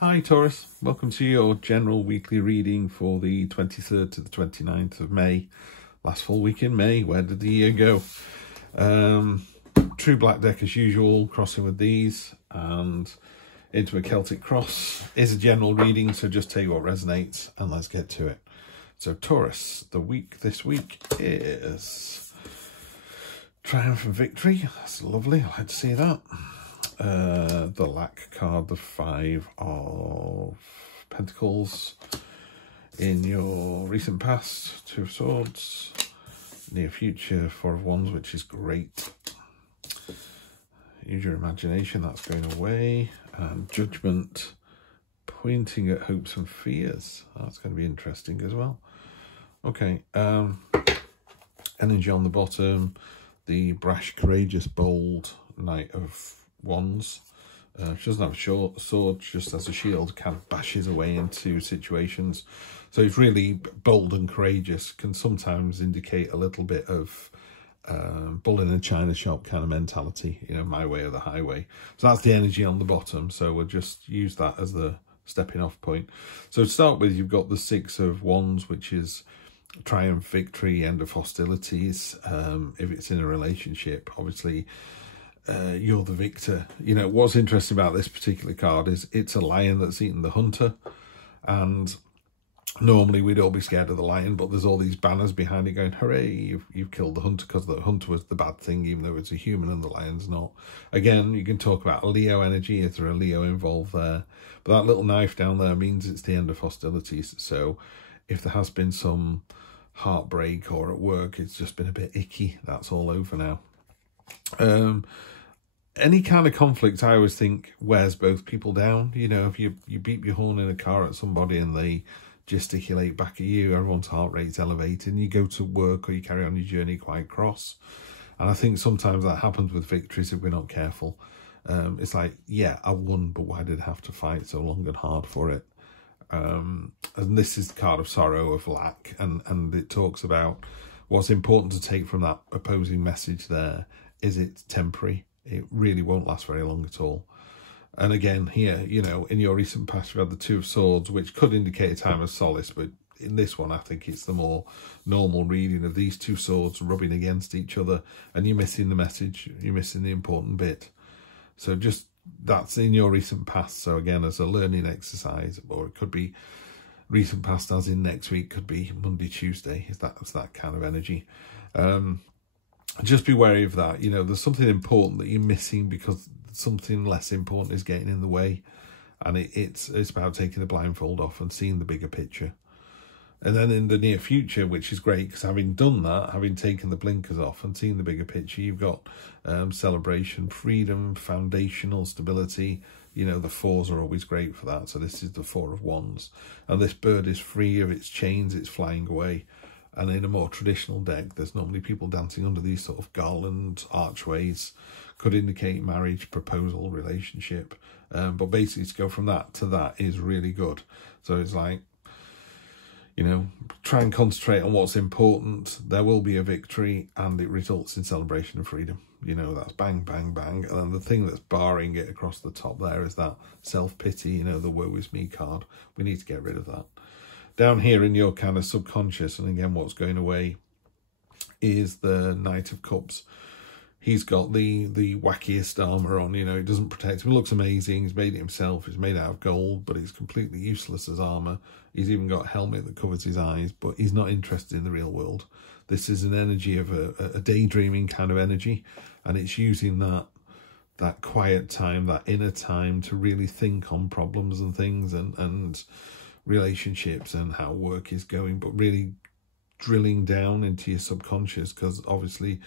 Hi Taurus, welcome to your general weekly reading for the 23rd to the 29th of May. Last full week in May, where did the year go? True black deck as usual, crossing with these and into a Celtic cross. Is a general reading, so just tell you what resonates and let's get to it. So Taurus, the week this week is Triumph and Victory. That's lovely, I like to see that. The lack card, the Five of Pentacles. In your recent past, Two of Swords. Near future, Four of Wands, which is great. Use your imagination, that's going away. And Judgment, pointing at hopes and fears. That's going to be interesting as well. Okay, energy on the bottom. The brash, courageous, bold Knight of Wands. She doesn't have a short sword, just as a shield, kind of bashes away into situations. So it's really bold and courageous, can sometimes indicate a little bit of bull in a china shop kind of mentality, you know, my way or the highway. So that's the energy on the bottom, so we'll just use that as the stepping off point. So to start with, you've got the Six of Wands, which is triumph, victory, end of hostilities. If it's in a relationship, obviously you're the victor. You know, what's interesting about this particular card is it's a lion that's eaten the hunter, and normally we'd all be scared of the lion, but there's all these banners behind it going, hooray, you've killed the hunter, because the hunter was the bad thing, even though it's a human and the lion's not. Again, you can talk about Leo energy, is there a Leo involved there? But that little knife down there means it's the end of hostilities. So if there has been some heartbreak or at work it's just been a bit icky, that's all over now. Any kind of conflict, I always think, wears both people down. You know, if you beep your horn in a car at somebody and they gesticulate back at you, everyone's heart rate's elevated, and you go to work or you carry on your journey quite cross. And I think sometimes that happens with victories if we're not careful. It's like, yeah, I won, but why did I have to fight so long and hard for it? And this is the card of sorrow, of lack, and it talks about what's important to take from that opposing message there is it's temporary. It really won't last very long at all. And again, here, you know, in your recent past, you had the Two of Swords, which could indicate a time of solace, but in this one, I think it's the more normal reading of these two swords rubbing against each other, and you're missing the message, you're missing the important bit. So just, that's in your recent past. So again, as a learning exercise, or it could be recent past as in next week, could be Monday, Tuesday, it's that kind of energy. Just be wary of that. You know, there's something important that you're missing because something less important is getting in the way. And it's about taking the blindfold off and seeing the bigger picture. And then in the near future, which is great, because having done that, having taken the blinkers off and seen the bigger picture, you've got celebration, freedom, foundational stability. You know, the fours are always great for that. So this is the Four of Wands. And this bird is free of its chains, it's flying away. And in a more traditional deck, there's normally people dancing under these sort of garland archways. Could indicate marriage, proposal, relationship. But basically to go from that to that is really good. So it's like, you know, try and concentrate on what's important. There will be a victory and it results in celebration of freedom. You know, that's bang, bang, bang. And then the thing that's barring it across the top there is that self-pity, you know, the woe is me card. We need to get rid of that. Down here in your kind of subconscious, and again, what's going away is the Knight of Cups. He's got the wackiest armour on, you know, it doesn't protect him. It looks amazing. He's made it himself. It's made out of gold, but it's completely useless as armour. He's even got a helmet that covers his eyes, but he's not interested in the real world. This is an energy of a daydreaming kind of energy, and it's using that quiet time, that inner time to really think on problems and things and relationships and how work is going, but really drilling down into your subconscious, because obviously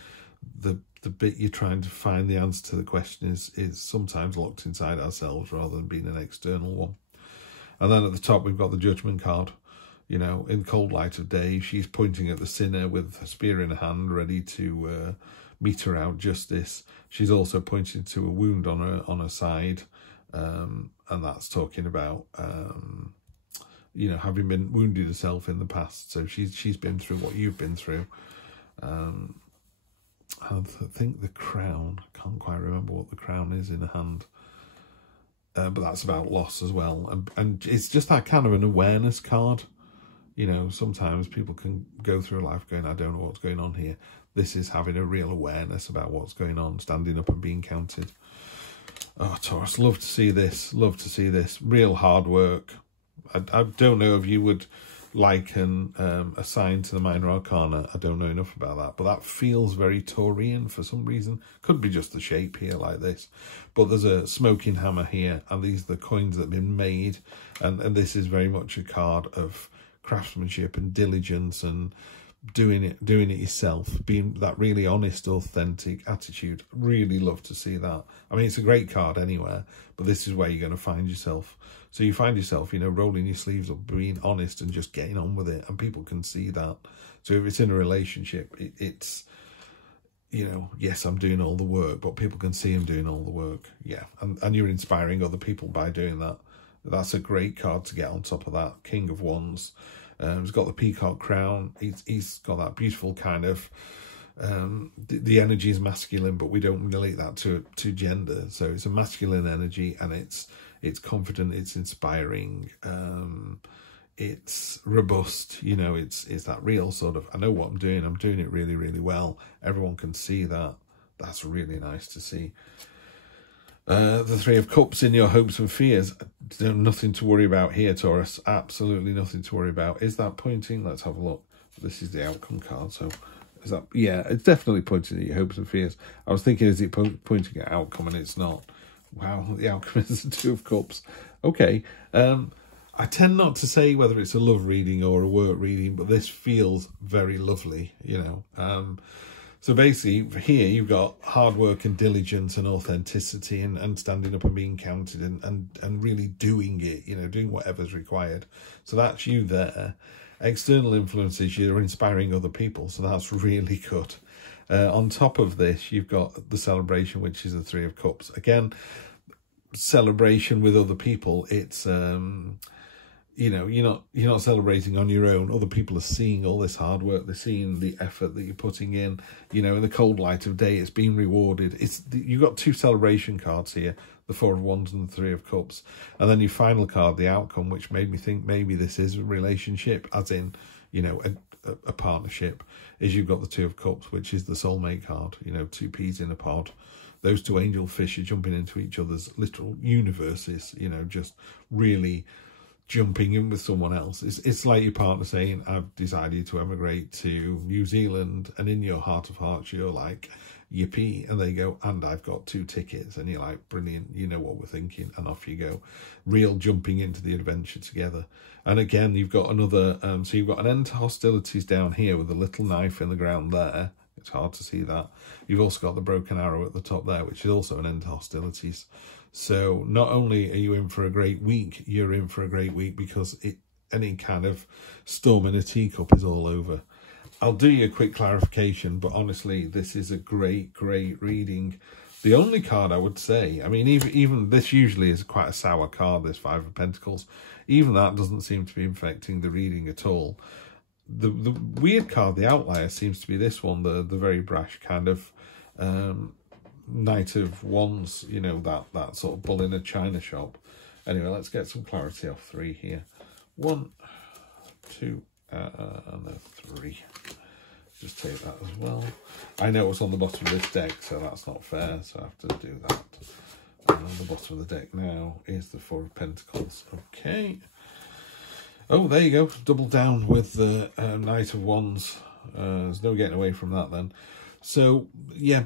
the bit you're trying to find the answer to the question is sometimes locked inside ourselves rather than being an external one. And then at the top we've got the Judgment card. You know, in cold light of day, she's pointing at the sinner with a spear in her hand, ready to mete her out justice. She's also pointing to a wound on her side, and that's talking about you know, having been wounded herself in the past. So she's been through what you've been through. I think the crown, I can't quite remember what the crown is in her hand. but that's about loss as well. And it's just that kind of an awareness card. You know, sometimes people can go through life going, I don't know what's going on here. This is having a real awareness about what's going on, standing up and being counted. Oh, Taurus, love to see this. Love to see this. Real hard work. I don't know if you would liken a sign to the minor arcana. I don't know enough about that, but that feels very Taurian for some reason. Could be just the shape here like this, but there's a smoking hammer here, and these are the coins that have been made, and this is very much a card of craftsmanship and diligence and doing it yourself, being that really honest, authentic attitude. Really love to see that. I mean, it's a great card anywhere, but this is where you're going to find yourself. So you find yourself, you know, rolling your sleeves up, being honest and just getting on with it, and people can see that. So if it's in a relationship, it's, you know, yes, I'm doing all the work, but people can see him doing all the work. Yeah, and you're inspiring other people by doing that. That's a great card to get on top of that. King of Wands. He's got the peacock crown. He's got that beautiful kind of, the energy is masculine, but we don't relate that to gender. So it's a masculine energy, and it's confident, it's inspiring, it's robust. You know, it's that real sort of, I know what I'm doing it really, really well. Everyone can see that. That's really nice to see. The Three of Cups in your hopes and fears. Nothing to worry about here, Taurus. Absolutely nothing to worry about. Is that pointing? Let's have a look. This is the outcome card. So is that? Yeah, it's definitely pointing at your hopes and fears. I was thinking, is it pointing at outcome? And it's not. Wow, the outcome is the Two of Cups. Okay. I tend not to say whether it's a love reading or a work reading, but this feels very lovely, you know. So basically, here you've got hard work and diligence and authenticity and standing up and being counted and really doing it, you know, doing whatever's required. So that's you there. External influences, you're inspiring other people, so that's really good. On top of this, you've got the celebration, which is the Three of Cups. Again, celebration with other people. It's you know, you're not celebrating on your own. Other people are seeing all this hard work. They're seeing the effort that you're putting in. You know, in the cold light of day, it's being rewarded. You've got two celebration cards here, the Four of Wands and the Three of Cups. And then your final card, the outcome, which made me think maybe this is a relationship, as in, you know, a partnership, is you've got the Two of Cups, which is the soulmate card. You know, two peas in a pod. Those two angel fish are jumping into each other's literal universes, you know, just really jumping in with someone else. It's like your partner saying, I've decided to emigrate to New Zealand, and in your heart of hearts you're like, yippee, and they go, and I've got 2 tickets, and you're like, brilliant, you know what we're thinking, and off you go. Real jumping into the adventure together. And again, you've got another, so you've got an end to hostilities down here with a little knife in the ground there. It's hard to see that. You've also got the broken arrow at the top there, which is also an end to hostilities. So not only are you in for a great week, you're in for a great week because any kind of storm in a teacup is all over. I'll do you a quick clarification, but honestly, this is a great, great reading. The only card I would say, I mean, even this usually is quite a sour card, this Five of Pentacles. Even that doesn't seem to be infecting the reading at all. The weird card, the outlier, seems to be this one, the very brash kind of Knight of Wands, you know, that sort of bull in a china shop. Anyway, let's get some clarity off 3 here. 1, 2, and 3. Just take that as well. I know what's on the bottom of this deck, so that's not fair, so I have to do that. And on the bottom of the deck now is the Four of Pentacles. Okay. Oh, there you go. Double down with the Knight of Wands. There's no getting away from that then. So, yeah,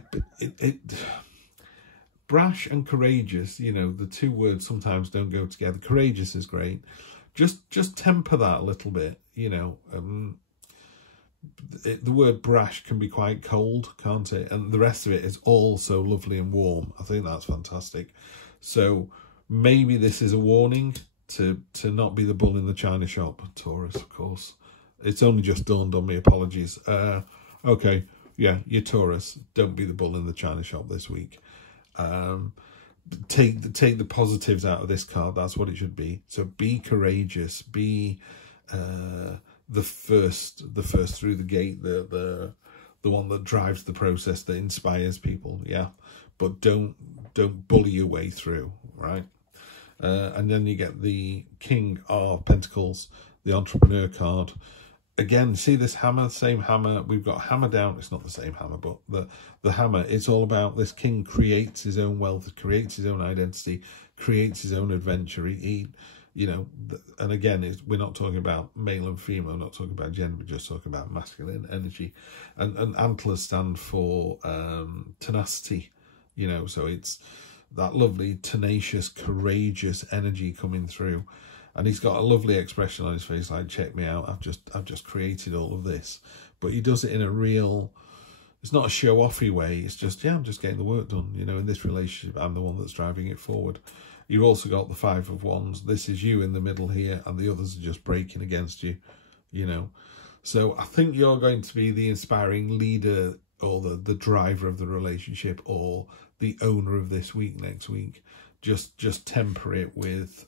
brash and courageous, you know, the two words sometimes don't go together. Courageous is great. Just temper that a little bit, you know. The word brash can be quite cold, can't it? And the rest of it is all so lovely and warm. I think that's fantastic. So maybe this is a warning to not be the bull in the china shop, Taurus, of course. It's only just dawned on me, apologies. Okay. Yeah, you're Taurus. Don't be the bull in the china shop this week. Take the positives out of this card. That's what it should be. So be courageous. Be the first through the gate. The one that drives the process, that inspires people. Yeah, but don't bully your way through. Right. And then you get the King of Pentacles, the Entrepreneur card. Again, see this hammer, same hammer. We've got hammer down. It's not the same hammer, but the hammer, it's all about this king creates his own wealth, creates his own identity, creates his own adventure. He you know, and again, we're not talking about male and female, we're not talking about gender, we're just talking about masculine energy. And antlers stand for tenacity, you know, so it's that lovely, tenacious, courageous energy coming through. And he's got a lovely expression on his face, like, check me out, I've just created all of this. But he does it in a real, it's not a show-offy way, it's just, yeah, I'm just getting the work done. You know, in this relationship, I'm the one that's driving it forward. You've also got the Five of Wands. This is you in the middle here, and the others are just breaking against you, you know. So I think you're going to be the inspiring leader, or the driver of the relationship, or the owner of this week, next week. Just temper it with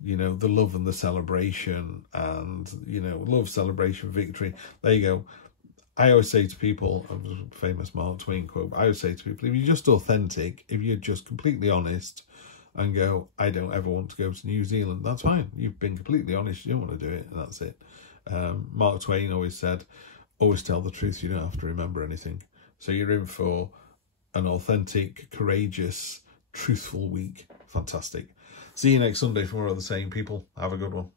you know, the love and the celebration, and, you know, love, celebration, victory. There you go. I always say to people, a famous Mark Twain quote, I always say to people, if you're just authentic, if you're just completely honest and go, I don't ever want to go to New Zealand, that's fine. You've been completely honest, you don't want to do it, and that's it. Mark Twain always said, always tell the truth, you don't have to remember anything. So you're in for an authentic, courageous, truthful week. Fantastic. See you next Sunday for more of the same, people. Have a good one.